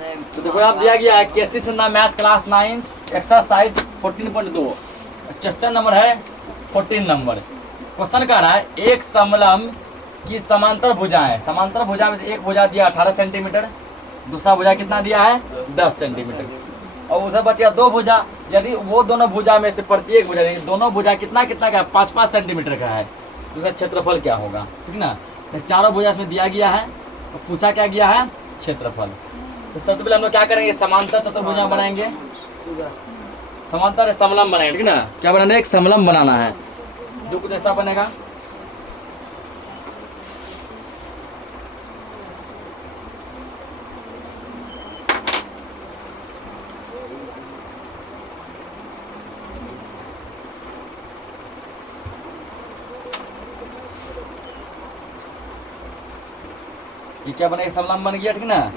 तो देखो आप दिया गया है KC Sinha math class 9 exercise 14.2 question number है 14 नंबर। क्वेश्चन कह रहा है एक समलंब की समांतर भुजाएं, समांतर भुजा में से एक भुजा दिया 18 सेंटीमीटर, दूसरा भुजा कितना दिया है 10 सेंटीमीटर, और उसे बचेगा दो भुजा। यदि वो दोनों भुजा में से प्रत्येक भुजा दोनों भुजा कितना कितना का 5-5 सेंटीमीटर का है, उसका क्षेत्रफल क्या होगा, ठीक ना। चारों भुजा इसमें दिया गया है और पूछा क्या गया है क्षेत्रफल। तो सबसे पहले हम लोग क्या करेंगे, समांतर चतुर्भुजा बनाएंगे, समांतर समलंब बनाएंगे, ठीक ना। क्या बनाना है, एक समलंब बनाना है जो कुछ ऐसा बनेगा। ये क्या बनेगा, समलंब बन गया, ठीक ना।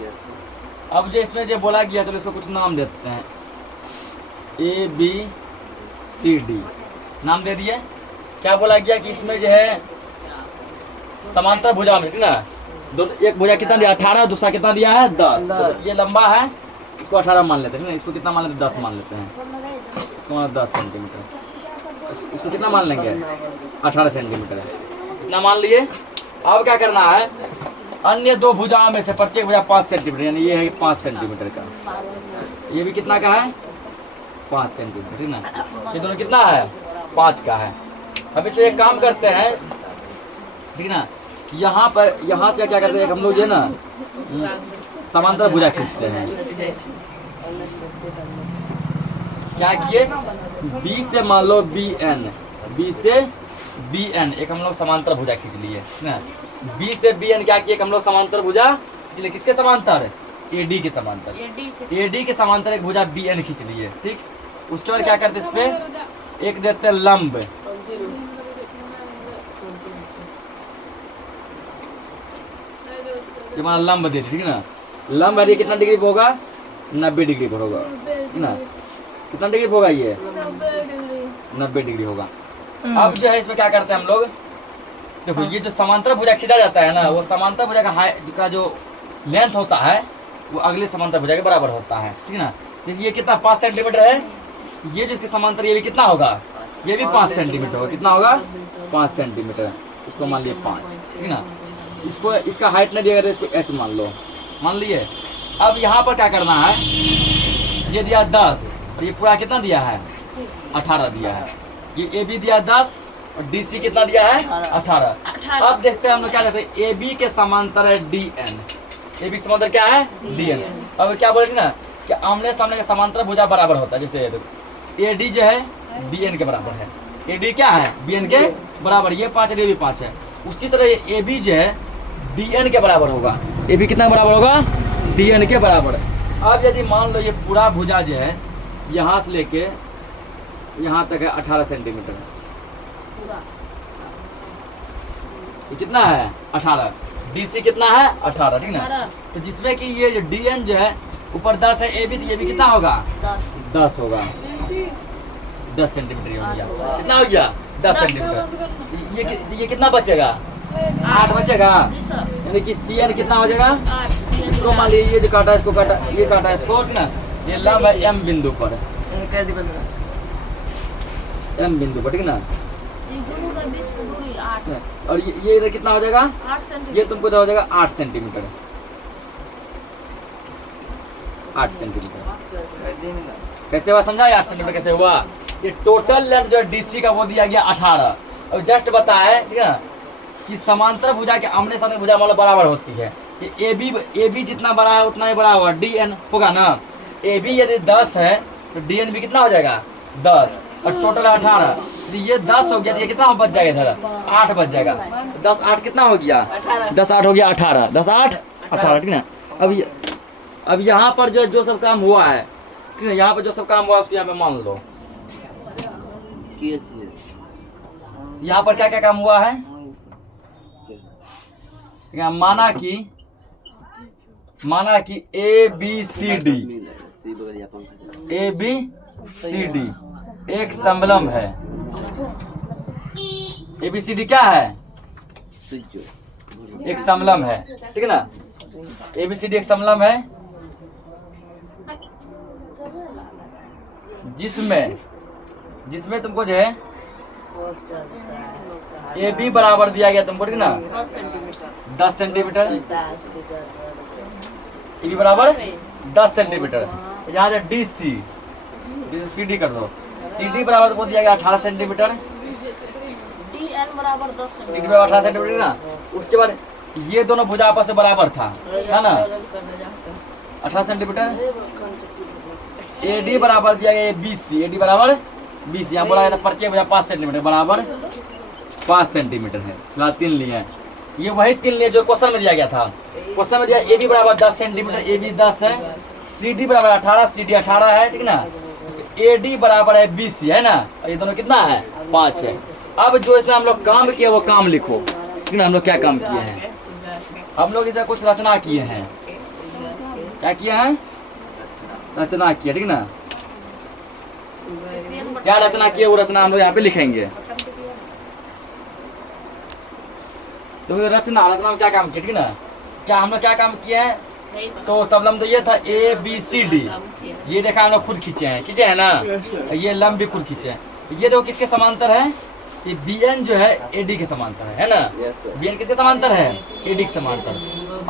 अब जो इसमें जो बोला गया, चलो इसको कुछ नाम देते हैं, ABCD नाम दे दिए। क्या बोला गया कि इसमें जो है समांतर भुजा में, ठीक ना, एक भुजा कितना दिया 18, दूसरा कितना दिया है 10। तो ये लंबा है, इसको 18 मान लेते हैं, इसको कितना मान लेते हैं 10 मान लेते हैं, इसको मान 10 सेंटीमीटर, इसको कितना मान लेंगे 18 सेंटीमीटर है, इतना मान लिए। अब क्या करना है, अन्य दो भुजाओं में से प्रत्येक भुजा 5 सेंटीमीटर, यानी ये है 5 सेंटीमीटर का, ये भी कितना का है 5 सेंटीमीटर, ठीक ना। ये दोनों कितना है 5 का है। अब इसमें एक काम करते हैं, ठीक ना, यहाँ पर यहाँ से क्या करते हैं, हम लोग जो है ना समांतर भुजा खींचते हैं। क्या किए, B से मान लो BN, B से BN एक हम लोग समांतर भुजा खींच लिए, ठीक ना। B से BN क्या किए, हम लोग समांतर भुजा खींच लिए, किसके समांतर, AD के समांतर, AD के समांतर एक भुजा BN खींच लिए, ठीक। उसके बाद क्या करते हैं, इस पे एक देते हैं लंब, ये हमारा लंब दे, ठीक ना। लंब है कितना डिग्री पे होगा 90 डिग्री पर होगा, ठीक ना। कितना डिग्री पे होगा ये 90 डिग्री होगा। अब जो है इसमें क्या करते हैं हम लोग, देखो ये जो समांतर भुजा खींचा जाता है ना, वो समांतर भुजा का जो लेंथ होता है वो अगले समांतर भुजा के बराबर होता है, ठीक ना। जैसे ये कितना 5 सेंटीमीटर है, ये जो इसके समांतर ये भी कितना होगा, ये भी 5 सेंटीमीटर होगा, कितना होगा 5 सेंटीमीटर, इसको मान लिए 5, ठीक ना। इसको इसका हाइट नहीं दिया गया, इसको h मान लो, मान लिए। अब यहाँ पर क्या करना है, ये दिया 10 और ये पूरा कितना दिया है 18 दिया है, ये AB दिया 10 और DC कितना दिया है 18। अब देखते हैं हम लोग क्या कहते हैं, AB के समांतर है DN, AB के समांतर क्या है DN। अब क्या बोले ना कि आमने सामने के समांतर भुजा बराबर होता है, जैसे AD जो है BN के बराबर है, AD क्या है BN के बराबर, ये 5 है ये भी 5 है। उसी तरह AB जो है DN के बराबर होगा, AB कितना बराबर होगा DN के बराबर। अब यदि मान लो ये पूरा भुजा जो है यहाँ से लेके यहाँ तक है 18 सेंटीमीटर, ये कितना है 18, DC कितना है 18, ठीक ना। तो जिसमें कि ये जो DN जो है ऊपर 10 है, AB तो ये भी कितना होगा 10 होगा, 10 सेंटीमीटर हो गया, कितना हो गया 10 सेंटीमीटर। ये कितना बचेगा 8 बचेगा, यानी कि CN कितना हो जाएगा, इसको मान लीजिए ये जो काटा इसको काटा, ये काटा इसको, ठीक ना। ये लंब है M बिंदु पर, M बिंदु पर, ठीक ना। और ये कितना हो जाएगा 8 ये तुमको हो जाएगा 8 सेंटीमीटर, 8 सेंटीमीटर। कैसे हुआ समझा, 8 सेंटीमीटर कैसे हुआ। ये टोटल लेंथ जो है DC का वो दिया गया 18। और जस्ट बताया है, ठीक है, कि समांतर भुजा के आमने सामने भुजा मतलब बराबर होती है। ये AB जितना बड़ा है उतना ही बड़ा होगा DN होगा ना। AB यदि 10 है तो DN भी कितना हो जाएगा 10, और टोटल 18, ये 10 हो गया तो ये कितना बच जाएगा इधर 8 बच जाएगा, 10 8 कितना हो गया 10 8 हो गया 18, 10 8 18, ठीक ना। अब यहाँ पर जो सब काम हुआ है, ठीक है, यहाँ पर जो सब काम हुआ है उसको यहाँ पे मान लो। यहाँ पर क्या क्या काम हुआ है, माना कि ABCD एक समलंब है। ABCD क्या है, एक समलंब है, ठीक है ना। ABCD एक समलंब है जिसमें तुमको जो है ए बी बराबर दिया गया तुमको, ठीक ना, 10 सेंटीमीटर, ए बी बराबर 10 सेंटीमीटर। यहाँ से डी सी डी कर दो, सी डी बराबर तुमको दिया गया 18 सेंटीमीटर, डी एन बराबर 10 सेंटीमीटर, सी डी बराबर 18 सेंटीमीटर ना। उसके बाद ये दोनों भुजा आपस में बराबर था ना, 18 सेंटीमीटर। ए डी बराबर दिया गया बी सी, ए डी बराबर बी सी, यहाँ बोला गया प्रत्येक भुजा 5 सेंटीमीटर बराबर 5 सेंटीमीटर है। फिलहाल 3 लिए हैं, ये वही 3 लिए जो क्वेश्चन में दिया गया था। क्वेश्चन में दिया ए बी बराबर 10 सेंटीमीटर, ए बी 10 है, सी डी बराबर 18, सी डी 18 है, ठीक ना। ए डी बराबर है बी सी है ना, और ये दोनों कितना है 5 है। अब जो इसमें हम लोग काम किए वो काम लिखो, ठीक ना। हम लोग क्या काम किए हैं, हम लोग इसमें कुछ रचना किए हैं, क्या किए हैं, रचना किया, ठीक ना। क्या रचना किए वो रचना हम लोग यहाँ पे लिखेंगे। तो रचना में क्या काम किया, ठीक ना। क्या हम लोग क्या काम किए हैं, तो सब लम्ब तो ये था ए बी सी डी, ये देखा हम लोग खुद खींचे हैं ना, ये लम्ब भी खुद खींचे हैं। ये देखो किसके समांतर है, ये बी एन जो है ए डी के समांतर है ना। बी एन किसके समांतर है, ए डी के समांतर।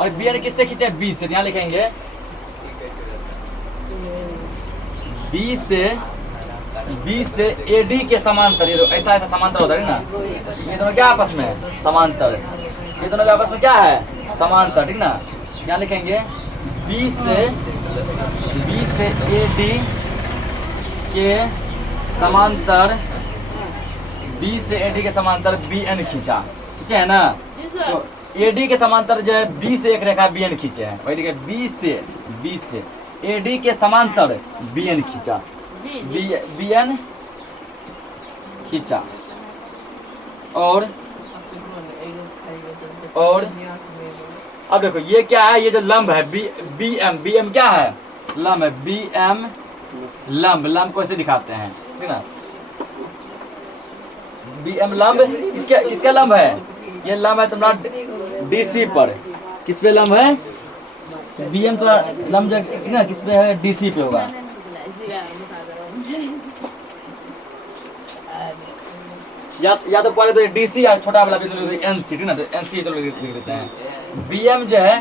और बी एन किससे खींचे, बी से, यहाँ लिखेंगे बी से ए डी के समांतर। ये ऐसा समांतर होता है ना, ये दोनों क्या आपस में समांतर, ये दोनों आपस में क्या है समांतर, ठीक ना। यहाँ लिखेंगे बी से ए डी के समांतर, बी से ए डी के समांतर बी एन खींचा, खींचे है ना। तो ए डी के समांतर जो है बी से एक रेखा बी एन खींचे है, वही देखिए बी से ए डी के समांतर बी एन खींचा, बी एन खींचा। और अब देखो ये क्या है, ये जो लंब है बी एम क्या है, लंब है, बी एम लंब को ऐसे दिखाते हैं, ठीक ना। बी एम लंब किसका लंब है, ये लंब है तुम्हारा डी सी पर। किस पे लंब है, बी एम तुम्हारा लंब ना किस पे है, डी सी पे होगा। या तो पहले तो डी सी या छोटा वाला बिंदु एन सी, ठीक ना। तो एन सी चलो लिख देते हैं। बी एम जो है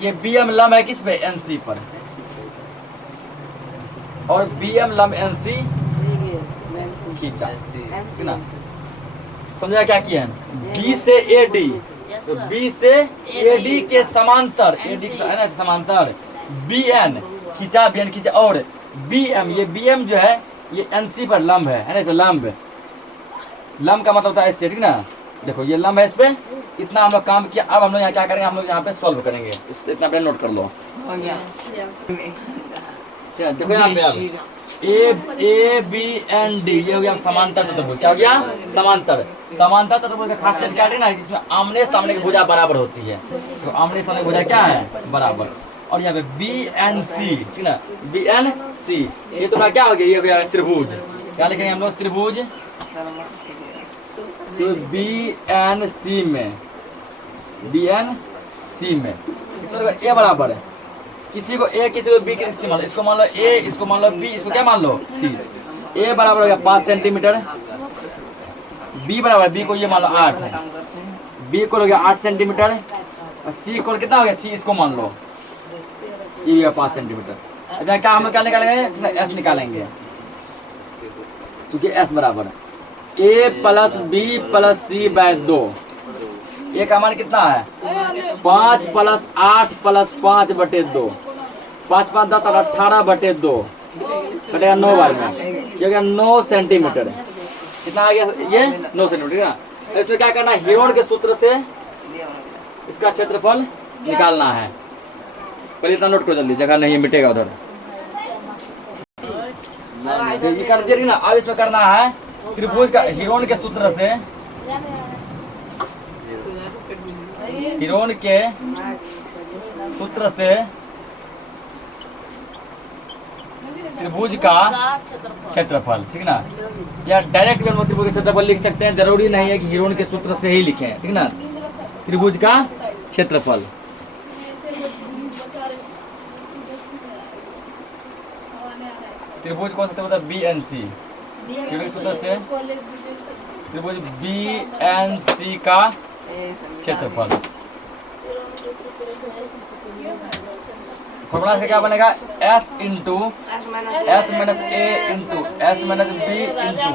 ये बी एम लंब है किस पे, एन सी पर, और बी एम लंब एन सी खींचा, ठीक ना। समझा क्या किया है, बी से ए डी, तो बी से ए डी के समांतर, ए डी है ना समांतर, बी एन खींचा, बी एन खींचा। और बी एम, ये बी एम जो है ये एन सी पर लंब है ना, इसे लंब का मतलब होता है इससे, ठीक ना। देखो ये लंब है, इस पे इतना हम लोग काम किया। अब हम लोग यहाँ क्या करेंगे, हम लोग यहाँ पे सॉल्व करेंगे, इतना पे नोट कर लो। देखो यहाँ पे अब ए बी एन डी, ये हो गया समांतर चतुर्भुज। क्या हो गया, समांतर चतुर्भुज का खास क्या है ना, इसमें आमने सामने की भुजा बराबर होती है। तो आमने सामने की भुजा क्या है, बराबर। और यहाँ पे बी एन सी, ठीक ना, बी एन सी, ये तुम्हारा क्या हो गया, ये हो गया त्रिभुज। क्या लिखेंगे हम लोग, त्रिभुज। तो बी एन सी में इसमें ए बराबर है, किसी को ए किसी को बी किसी सी मान लो, इसको मान लो ए, इसको मान लो बी, इसको क्या मान लो सी। ए बराबर हो गया 5 सेंटीमीटर, बी बराबर, बी को ये मान लो 8 है, बी को हो गया 8 सेंटीमीटर, और सी को कितना हो गया, सी इसको मान लो ये 5 सेंटीमीटर। इतना क्या हम लोग क्या निकालेंगे, एस निकालेंगे, क्योंकि एस बराबर ए प्लस बी प्लस सी बाय 2। ए का मान कितना है, 5 प्लस 8 प्लस 5 बटे 2, 5 5 10 और 18 बटे 2 बटेगा 9 बार में, ये हो गया 9 सेंटीमीटर। कितना आ गया ये, 9 सेंटीमीटर ना। इसमें क्या करना है, हीरोन के सूत्र से इसका क्षेत्रफल निकालना है। पहले इतना नोट करो जल्दी, जगह नहीं मिटेगा उधर। ये कर दिया ना। अब इसमें करना है त्रिभुज का हीरोन के सूत्र से, हीरोन के सूत्र से त्रिभुज का क्षेत्रफल, ठीक ना। या डायरेक्ट भी हम त्रिभुज का क्षेत्रफल लिख सकते हैं, जरूरी नहीं है कि हीरोन के सूत्र से ही लिखें, ठीक ना। त्रिभुज का क्षेत्रफल त्रिभुज कौन सा होता है? BNC। सूत्र से त्रिभुज BNC का क्षेत्रफल। फॉर्मूला से क्या बनेगा? S into S minus A into S minus B into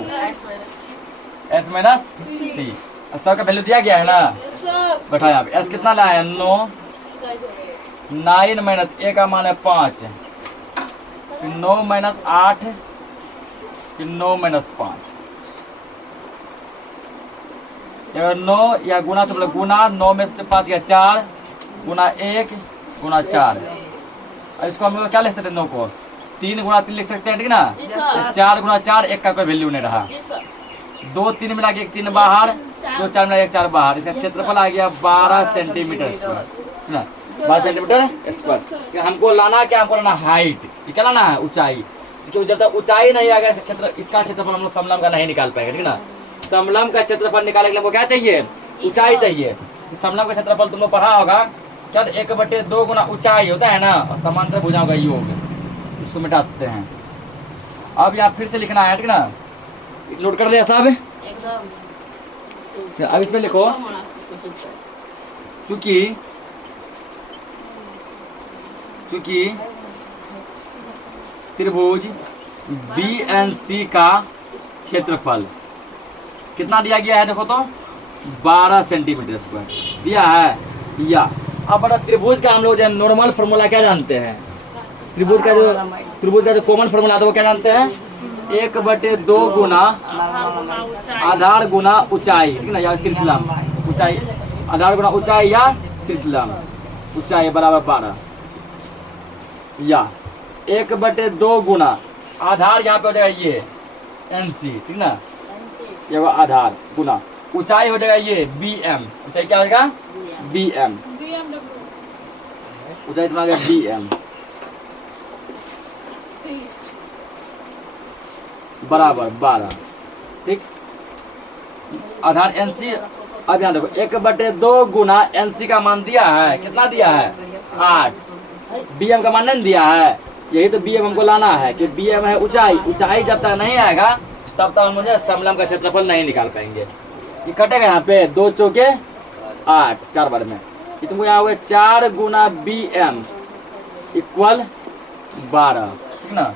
S minus C। सब का वैल्यू दिया गया है ना, बैठा यहाँ पे। S कितना लाया है? 9। 9 माइनस A का मान है 5, फिर 9 माइनस 8, फिर 9 माइनस 5। 9 या गुना तो बोले गुना 9 में से 5 गया 4, गुना 1 गुना 4। अब इसको हम लोग क्या लिख सकते हैं? 9 को 3 गुना 3 लिख सकते हैं, ठीक ना? 4 गुना 4, 1 का कोई वैल्यू नहीं रहा। 2 3 मिला के 1 3 बाहर, 2 4 मिला 1 4 बाहर। इसका क्षेत्रफल आ गया 12 सेंटीमीटर स्क्वायर, है ना? 12 सेंटीमीटर स्क्वायर। हमको लाना क्या? हमको लाना हाइट। क्या लाना है? ऊंचाई। जब तक ऊंचाई नहीं आएगा क्षेत्र, इसका क्षेत्रफल हम लोग समलंब का नहीं निकाल पाएंगे, ठीक ना? समलंब का क्षेत्रफल निकालने के लिए वो क्या चाहिए? ऊंचाई चाहिए। समलंब का क्षेत्रफल तुम लोग पढ़ा होगा क्या? 1/2 गुना ऊंचाई होता है ना, और समांतर भुजाओं का योग। इसको मिटाते हैं। अब यहाँ फिर से लिखना है, ठीक ना? नोट कर दिया सब एकदम। अब इसमें लिखो चूंकि त्रिभुज BNC का क्षेत्रफल कितना दिया गया है? देखो तो 12 सेंटीमीटर स्क्वायर दिया है। या अब बड़ा त्रिभुज का हम लोग जो नॉर्मल फॉर्मूला क्या जानते हैं? त्रिभुज का जो कॉमन फॉर्मूला था वो क्या जानते हैं? 1/2 गुना आधार गुना ऊंचाई, ठीक ना? या शीर्षलंब। ऊंचाई आधार गुना ऊंचाई या शीर्षलंब। ऊंचाई बराबर 12 या 1/2 गुना आधार, यहाँ पे हो जाएगा ये NC, ठीक ना? ये वो आधार गुना ऊंचाई हो जाएगा ये BM। ऊंचाई क्या हो जाएगा? BM। ऊंचाई तुम्हारा BM बराबर 12, ठीक। आधार NC। अब यहाँ देखो 1/2 गुना NC का मान दिया है, कितना दिया है? 8। BM का मान नहीं दिया है। यही तो BM हमको लाना है कि BM है ऊंचाई। ऊंचाई जब तक नहीं आएगा तब तक हम मुझे समलंब का क्षेत्रफल नहीं निकाल पाएंगे। ये कटेगा यहाँ पे 2 चौके 8, 4 बार में। ये तुमको यहाँ हुए 4 गुना BM इक्वल 12, ठीक ना?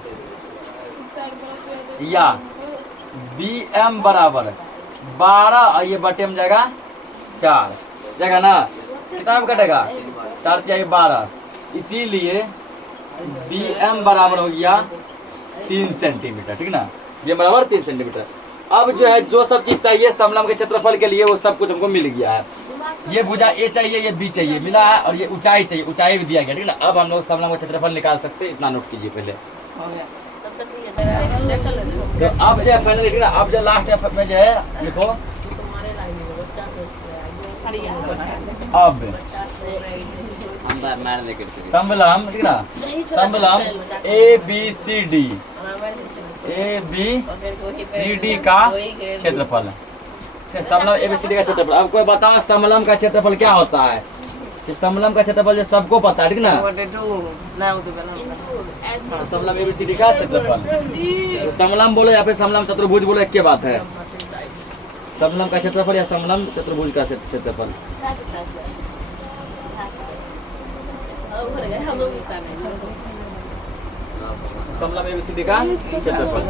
या BM बराबर 12 और ये बटे में जाएगा 4 जाएगा ना? कितना में कटेगा? 4 या 12। इसीलिए BM बराबर हो गया 3 सेंटीमीटर, ठीक ना? ये बराबर 3 सेंटीमीटर। अब जो है जो सब चीज चाहिए समलंब के क्षेत्रफल के लिए वो सब कुछ हमको मिल गया है। ये भुजा A चाहिए, ये B चाहिए, मिला है। और ये ऊंचाई चाहिए, ऊंचाई भी दिया गया, ठीक ना? अब हम लोग समलंब का क्षेत्रफल निकाल सकते हैं। इतना नोट कीजिए पहले। तो अब जो है फाइनल, ठीक ना? अब जो लास्ट में जो है देखो, अब समलंब, ठीक ना? समलंब ABCD का क्षेत्रफल, समलंब ABCD का क्षेत्रफल। अब कोई बताओ समलंब का क्षेत्रफल क्या होता है? कि समलंब का क्षेत्रफल जो सबको पता है, ठीक ना? समलंब ABCD का क्षेत्रफल। समलंब बोलो या फिर समलंब चतुर्भुज बोलो, एक ही बात है। समलंब का क्षेत्रफल या समलंब चतुर्भुज का क्षेत्रफल। समलंब ABCD का क्षेत्रफल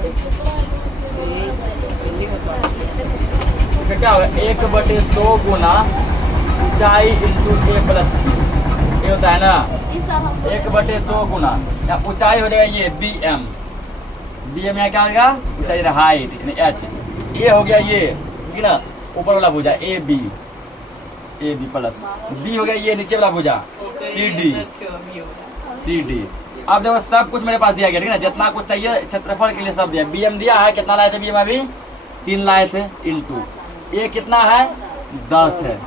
इसका क्या होगा? 1/2 गुना ऊंचाई इंटू A प्लस B। ये होता है ना 1/2 गुना। यहाँ ऊंचाई हो जाएगा ये BM। BM यहाँ क्या होगा? ऊंचाई हाइट H। ये हो गया ये, ठीक ना? ऊपर वाला भुजा AB प्लस B हो गया ये नीचे वाला भुजा CD। अब देखो सब कुछ मेरे पास दिया गया, ठीक ना? जितना कुछ चाहिए क्षेत्रफल के लिए सब दिया। BM दिया है, कितना लाए थे BM? अभी 3 लाए थे। इंटू A कितना है? 10 है।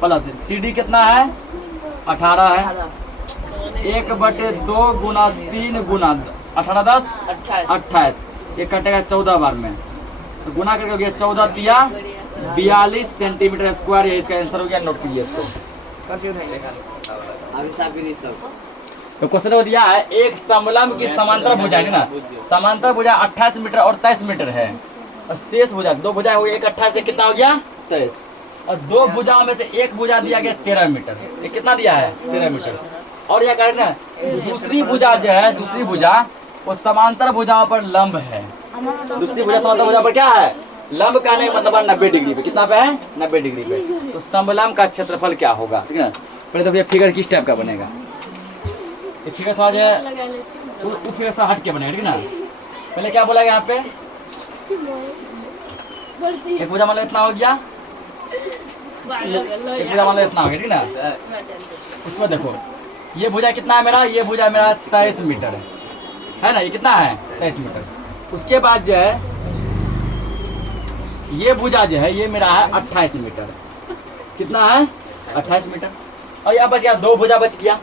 प्लस CD कितना है? 18 है। 1/2 गुना 3 गुना 18 10 28। ये कटेगा 14 बार में, तो गुना करके हो गया 14 दिया 42 सेंटीमीटर स्क्वायर। ये इसका आंसर हो गया। नोट कीजिए इसको। तो क्वेश्चन को दिया है एक समलंब की समांतर भुजा है ना, समांतर भुजा 28 मीटर और 23 मीटर है, और शेष भुजा दो भुजा हो गई, एक 28 से कितना हो गया 23, और दो भुजाओं में से एक भुजा दिया गया 13 मीटर, ये कितना दिया है 13 मीटर। और यह कह ना दूसरी भुजा जो है, दूसरी भुजा वो समांतर भुजाओं पर लंब है, दूसरी भुजा समांतर भुजा पर क्या है लंब, कहने का मतलब 90 डिग्री पे, कितना पे है 90 डिग्री पे। तो समलंब का क्षेत्रफल क्या होगा, ठीक है ना। पहले तो ये फिगर किस टाइप का बनेगा, ये फिगर थोड़ा जो है वो फिगर से हट के बनेगा, ठीक है ना। पहले क्या बोला यहाँ पे, एक भुजा मान लो इतना हो गया, एक भुजा मान लो इतना हो गया, ठीक है ना। उसमें देखो ये भुजा कितना है मेरा, ये भुजा मेरा 23 मीटर है ना, ये कितना है 23 मीटर। उसके बाद जो है ये भुजा जो है ये मेरा है 28 मीटर, कितना है 28 मीटर। और यहाँ बच गया दो भुजा बच गया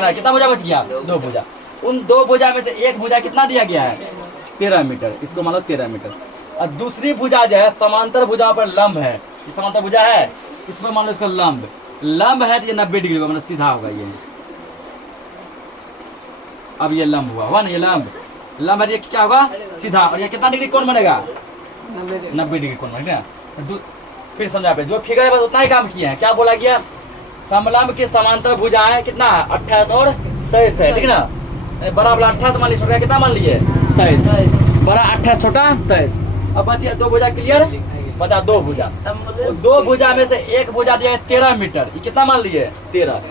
ना, कितना भुजा बच गया दो भुजा। उन दो भुजा में से एक भुजा कितना दिया गया है 13 मीटर, इसको मान लो 13 मीटर। और दूसरी भुजा जो है समांतर भुजा पर लंब है, ये समांतर भुजा है, इसमें मान लो इसका लंब है तो ये 90 डिग्री का मतलब सीधा होगा ये। अब ये लंब हुआ ना, ये लंब है, ये क्या होगा सीधा, और ये कितना डिग्री कोण बनेगा 90 डिग्री कोण बनेगा। फिर समझा पे जो फिगर है बस उतना ही काम किया है। क्या बोला गया, समलंब के समांतर भुजाएं कितना है 28 और 23 है, ठीक है ना। बड़ा वाला 28 मान लीजिए, कितना मान लिए 23, बड़ा 28 छोटा 23। अब बचिए दो भुजा, क्लियर बचा दो भुजा, तो दो भुजा में से एक भुजा दिया है 13 मीटर, ये कितना मान लिए 13।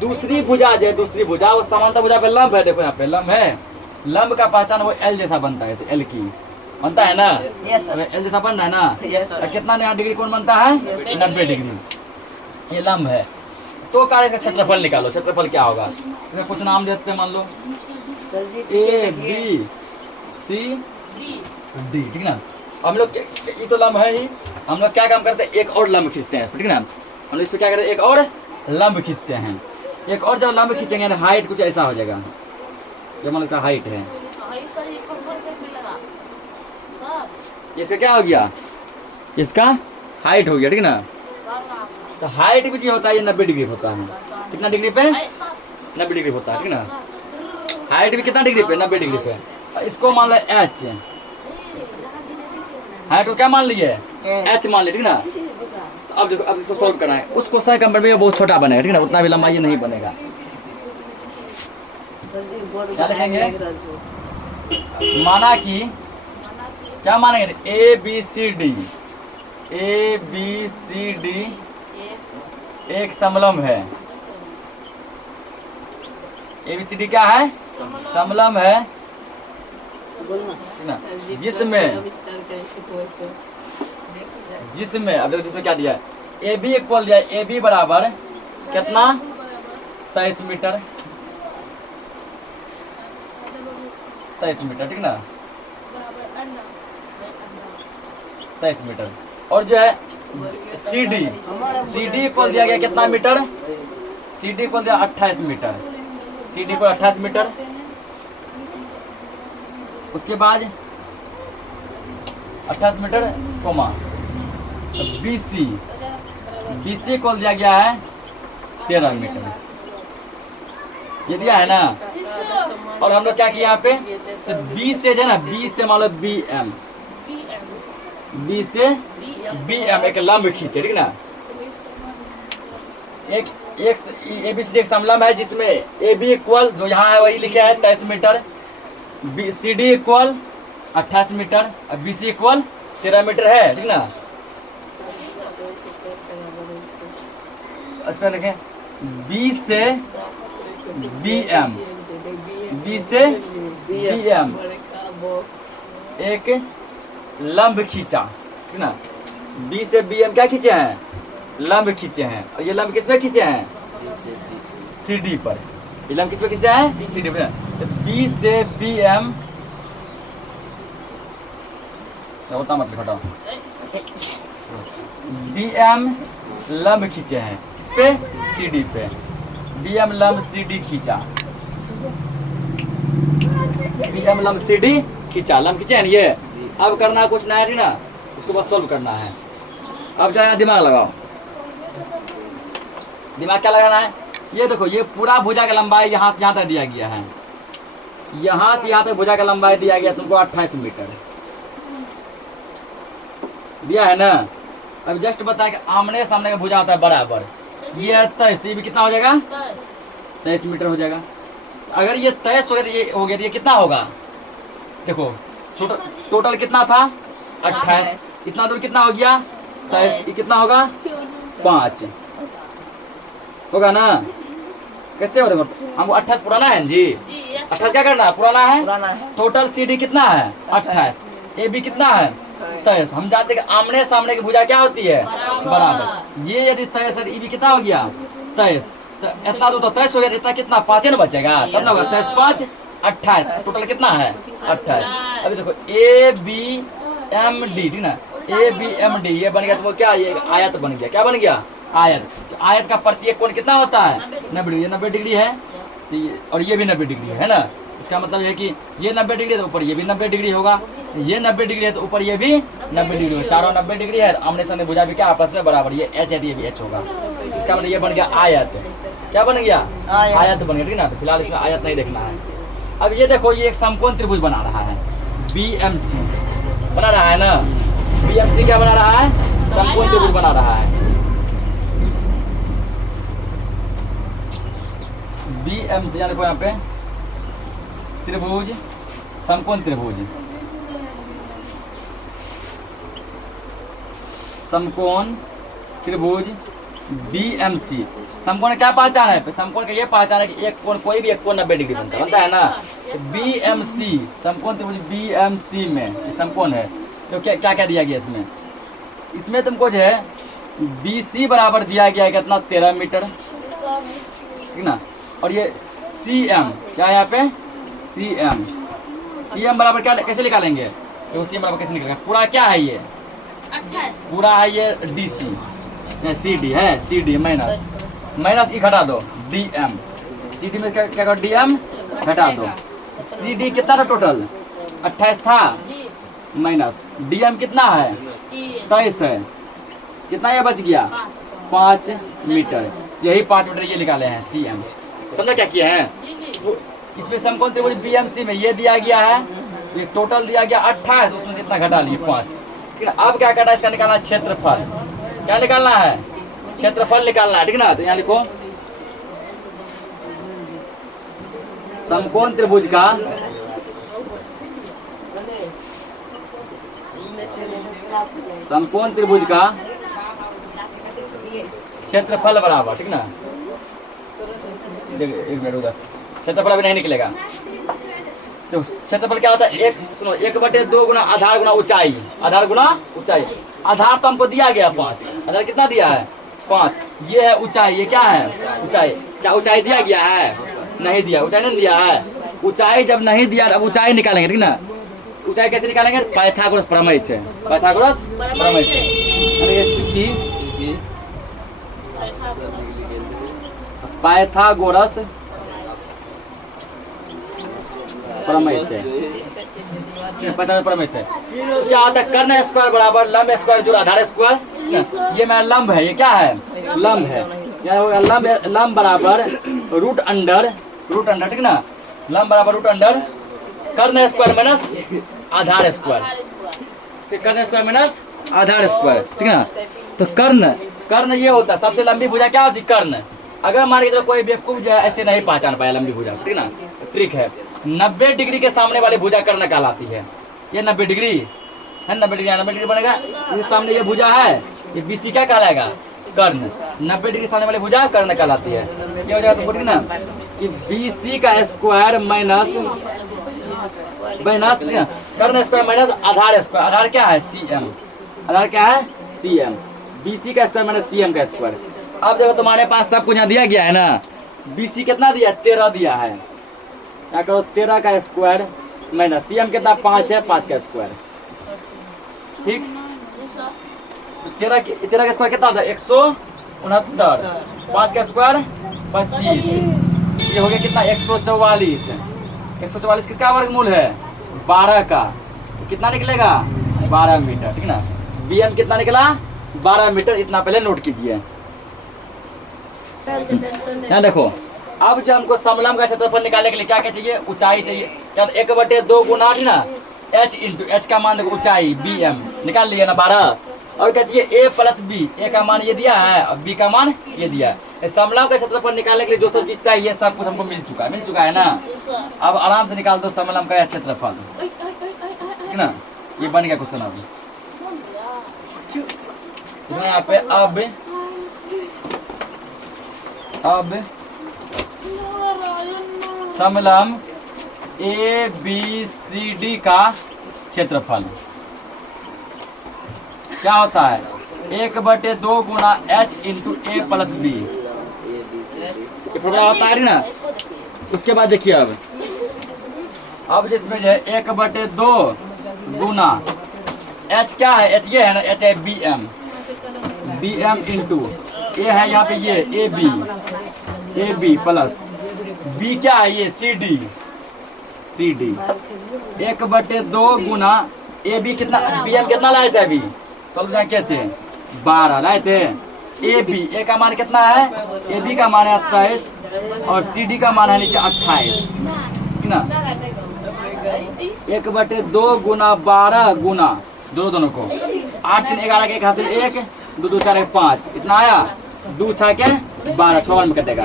दूसरी भुजा जो है, दूसरी भुजा वो समांतर भुजा पे लंब है, देखो यहाँ पे लंब है, लंब का पहचान वो एल जैसा बनता है, एल की बनता है ना, एल जैसा बन रहा है ना। कितना 90 डिग्री कोण बनता है 90 डिग्री, ये लंब है। तो कार्य का क्षेत्रफल निकालो, क्षेत्रफल क्या होगा, इसमें कुछ नाम देते हैं, मान लो ए बी सी डी, ठीक ना। हम लोग ये तो लंब है ही, हम लोग क्या काम करते हैं एक और लंब खींचते हैं, ठीक ना। हम लोग इस पर क्या करते हैं एक और लंब खींचते हैं, एक और जब लंब खींचेंगे ना हाइट कुछ ऐसा हो जाएगा, ये मान लो हाइट है, इसका क्या हो गया, इसका हाइट हो गया, ठीक ना। तो हाइट भी जो होता है ये 90 डिग्री होता है, कितना डिग्री पे 90 डिग्री होता है, ठीक ना। हाइट भी कितना डिग्री पे 90 डिग्री पे। इसको मान लो एच, हाइट को क्या मान लिए एच मान लिया, ठीक ना। अब देखो अब इसको सॉल्व करना है, उस क्वेश्चन कंपेयर में बहुत छोटा बनेगा, ठीक ना, उतना भी लंबा ये नहीं बनेगा। क्या लिखेंगे, माना कि क्या मानेंगे ए बी सी डी एक समलंब है, ए बी सी डी क्या है समलंब है ना, जिसमें अब देखो जिसमें क्या दिया है ए बी इक्वल दिया है, ए बी बराबर कितना 23 मीटर, 23 मीटर, ठीक ना 23 मीटर। और जो है सी डी इक्वल दिया गया कितना मीटर, सी डी इक्वल दिया 28 मीटर, सी डी को 28 मीटर। उसके बाद 28 metre comma B C equal दिया गया है 13 मीटर, ये दिया है ना। और हम लोग क्या किया यहाँ पे, तो बी से जो है ना, बी से मान लो बी एम, बी से बी एम एक लंब खींचे, ठीक ना। एक ए बी सी डी एक समलंब है जिसमें ए बी इक्वल जो यहाँ है वही लिखा है 23 metre, B C D equal 28 metre और बी सी इक्वल 13 मीटर है, ठीक ना। इसमें लिखें बी से बी एम, बी से बी एम एक लंब खींचा, ठीक ना। बी से बी एम क्या खींचे हैं लंब खींचे हैं, और ये लंब किसमें खींचे हैं सी डी पर, ये लंब किसमें खींचे हैं सी डी पर। तो बी से बी एम होता मतलब हटाओ, बी एम लंब खींचे हैं किस पे सी डी पे, बी एम लंब सी डी खींचा, बी एम लंब सी डी खींचा, लंब खींचे हैं ये। अब करना कुछ ना है ना, इसको बस सोल्व करना है। अब जाना दिमाग लगाओ, दिमाग क्या लगाना है, ये देखो ये पूरा भुजा का लंबाई यहाँ से यहाँ तक दिया गया है, यहाँ से यहाँ तक भुजा का लंबाई दिया गया तुमको 28 मीटर दिया है ना। अब जस्ट बताया कि आमने सामने का भुजा होता है बराबर, ये है 23, तो ये भी कितना हो जाएगा 23 मीटर हो जाएगा। अगर ये 23 हो गया तो ये हो गया तो ये कितना होगा, देखो टोटल कितना था 28, इतना दूर कितना हो गया 23, ये कितना होगा 5 होगा ना। कैसे हो देखो हमको 28 पुराना है जी, 28 क्या करना है पुराना है। टोटल CD कितना है 28, AB कितना है 23। हम जानते हैं कि आमने सामने की भुजा क्या होती है बराबर। ये यदि 23 है EB कितना हो गया 23, तो इतना दूर तो 23 हो गया, इतना कितना 5 न बचेगा, तब ना होगा 23 5 28, टोटल कितना है 28। अभी देखो ABMD ठीक ना, ABMD ये बन गया तो वो क्या, ये आयत बन गया, क्या बन गया आयत। तो आयत का प्रत्येक कोण कितना होता है 90 डिग्री, ये 90 डिग्री है तो और ये भी 90 डिग्री है ना। इसका मतलब है कि ये 90 डिग्री है तो ऊपर ये भी 90 डिग्री होगा, ये 90 डिग्री है तो ऊपर ये भी 90 डिग्री होगा, चारों 90 डिग्री है। आमने सामने भुजा भी क्या आपस में बराबर, ये H है तो ये भी H होगा। इसका मतलब ये बन गया आयत, क्या बन गया आयत बन गया ठीक ना। तो फिलहाल इसमें आयत नहीं देखना है। अब ये देखो ये एक समकोण त्रिभुज बना रहा है BMC बना रहा है ना, BMC क्या बना रहा है समकोण त्रिभुज बना रहा है। BM ध्यान रखो यहाँ पे त्रिभुज समकोण त्रिभुज, समकोण त्रिभुज BMC। समकोण क्या पहचान है, समकोण का ये पहचान है कि एक कोण कोई भी एक कोण 90 डिग्री बनता है ना। BMC समकोण त्रिभुज BMC में समकोण है तो क्या क्या क्या दिया गया इसमें, इसमें तुमको जो है BC बराबर दिया गया है कितना 13 मीटर ठीक ना। और ये CM क्या है यहाँ पे CM बराबर क्या कैसे निकालेंगे, तो CM बराबर कैसे निकालेंगे, पूरा क्या है ये 28, पूरा है ये DC CD है, CD माइनस ई घटा दो DM, CD में क्या क्या DM घटा दो। CD कितना था टोटल 28 था माइनस DM कितना है 23 है, कितना ये बच गया 5 मीटर, यही 5 मीटर ये निकाले हैं CM। समझा क्या किए हैं, इसमें समकोण त्रिभुज BMC में ये दिया गया है, ये टोटल दिया गया 28, उसमें से इतना घटा लिए 5। ठीक है, अब क्या करना है इसका निकालना है क्षेत्रफल, क्या निकालना है क्षेत्रफल निकालना है ठीक ना। तो यहाँ लिखो समकोण त्रिभुज का समकोण त्रिभुज का क्षेत्रफल बराबर ठीक ना। एक मिनट रुको, क्षेत्रफल अभी नहीं निकलेगा। तो क्षेत्रफल क्या होता है, एक सुनो 1/2 गुना आधार गुना ऊंचाई, आधार गुना ऊंचाई। आधार तो हमको दिया गया 5, आधार कितना दिया है 5, ये है ऊंचाई, ये क्या है ऊंचाई। क्या ऊंचाई दिया गया है, नहीं दिया, ऊंचाई नहीं दिया है। ऊंचाई जब नहीं दिया अब ऊंचाई निकालेंगे ठीक ना। ऊंचाई कैसे निकालेंगे, पाइथागोरस प्रमेय से, पाइथागोरस प्रमेय से। चूंकि पाइथागोरस प्रमेय से, पाइथागोरस प्रमेय से क्या होता है, कर्ण स्क्वायर बराबर लंब स्क्वायर जोड़ आधार स्क्वायर। ये मेरा लंब है, ये क्या है लंब है, यह होगा लंब बराबर रूट अंडर ठीक ना, लंब बराबर रूट अंडर कर्ण स्क्वायर माइनस आधार स्क्वायर, कर्ण स्क्वायर माइनस आधार स्क्वायर ठीक है ना। तो कर्ण ये होता है, सबसे लंबी भुजा क्या होती है कर्ण। अगर मान के चलो कोई बेवकूफ जो है ऐसे नहीं पहचान पाया लंबी भुजा ठीक ना, ट्रिक है 90 डिग्री के सामने वाली भुजा कर्ण कहलाती है। ये 90 डिग्री है, 90 डिग्री बनेगा, इसके सामने ये भुजा है, ये BC क्या कहलाएगा कर्ण। 90 डिग्री सामने वाली भुजा कर्ण कहलाती है। ये हो जाएगा तो बोलिए ना कि BC का स्क्वायर माइनस कर्ण स्क्वायर माइनस आधार स्क्वायर। आधार क्या है CM, आधार क्या है CM, BC का स्क्वायर माइनस CM का स्क्वायर। अब देखो तुम्हारे पास सब कुछ यहाँ दिया गया है ना, BC कितना दिया 13 दिया है, क्या करो 13 का स्क्वायर माइनस CM कितना 5 है, 5 का स्क्वायर ठीक। 13 का स्क्वायर कितना होता है 169, 5 का स्क्वायर 25, ये हो गया कितना 144। 144 किसका वर्गमूल है 12 का, तो कितना निकलेगा 12 मीटर ठीक ना। BM कितना निकला 12 मीटर, इतना पहले नोट कीजिए। यहाँ देखो, अब जो हमको समलंब का क्षेत्रफल निकालने के लिए क्या क्या चाहिए, ऊंचाई चाहिए। क्या 1/2 गुना है ना h इंटू h का मान देखो ऊंचाई bm निकाल लिया ना 12। और क्या चाहिए a प्लस b, a का मान ये दिया है और b का मान ये दिया है। समलंब का क्षेत्रफल निकालने के लिए जो सब चीज चाहिए सब कुछ हमको मिल चुका है ना। अब आराम से निकाल दो समलंब का क्षेत्रफल, है ना। ये बन गया क्वेश्चन। अब यहाँ पे अब समलंब ABCD का क्षेत्रफल क्या होता है, 1/2 गुना h into a plus b, ये फॉर्मूला होता है ना। उसके बाद देखिए अब जिसमें जो है 1/2 गुना h क्या है, h ये है ना, h है bm इंटू a है यहाँ पे ये ab प्लस b क्या है ये cd 1/2 गुना ab कितना, bm कितना लाए थे अभी सब जगह क्या थे 12 लाए थे। a का मान कितना है, ab का मान है 28 और cd का मान है नीचे 28 ना। 1/2 गुना 12 गुना दोनों को 8 3 11 के 1 हाथ से 1 2 2 4 1 5 इतना आया, 2 6 के 12 6 में कटेगा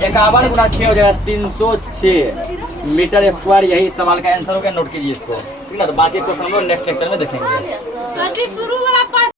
51 गुना 6 हो जाएगा 306 मीटर स्क्वायर। यही सवाल का आंसर हो गया, नोट कीजिए इसको, ठीक ना। तो बाकी क्वेश्चन हम लोग नेक्स्ट लेक्चर में देखेंगे।